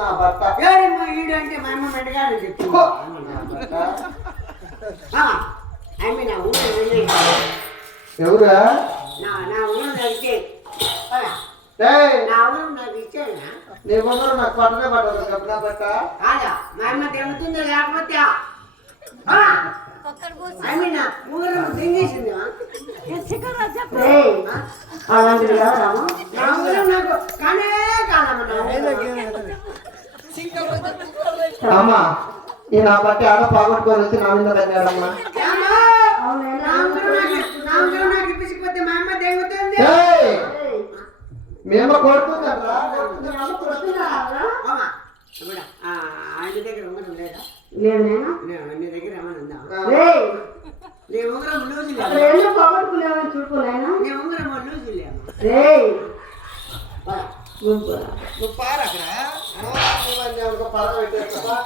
నా భర్త. ఎవరమ్మా ఈడు అంటే మా అమ్మ మెండగాడు చెప్తుంది. ఆమె నా ఊరు ఎవరా? నా ఊరు నడిచే నా ఊరు నాకు ఇచ్చానా? నీ ముందర నాకు పట్టనే పట్టదు కప్పునా బట్ట. కాదా మా అమ్మ తెమ్ముతుందో లేకపోతే ఆమె నా ఊరు దింగేసింది. అలాంటిది కాదాము నా ఊరు నాకు కానే అమ్మా ఈ నా బట్టి ఆడ పాగొట్టుకొని వచ్చి నా మీద తగ్గాడమ్మా. మేము కొడుతుందరా ఆయన దగ్గర ఉంగరం లేదా? లేదు నేను నీ దగ్గర ఏమైనా ఉందా? నీ ఉంగరం లూజు రెండు పగట్టుకునేవని చూడుకోలేనా? నీ ఉంగరం లూజు లేమా? నువ్వు పారు అక్కడ పరగ పెట్టేస్తా.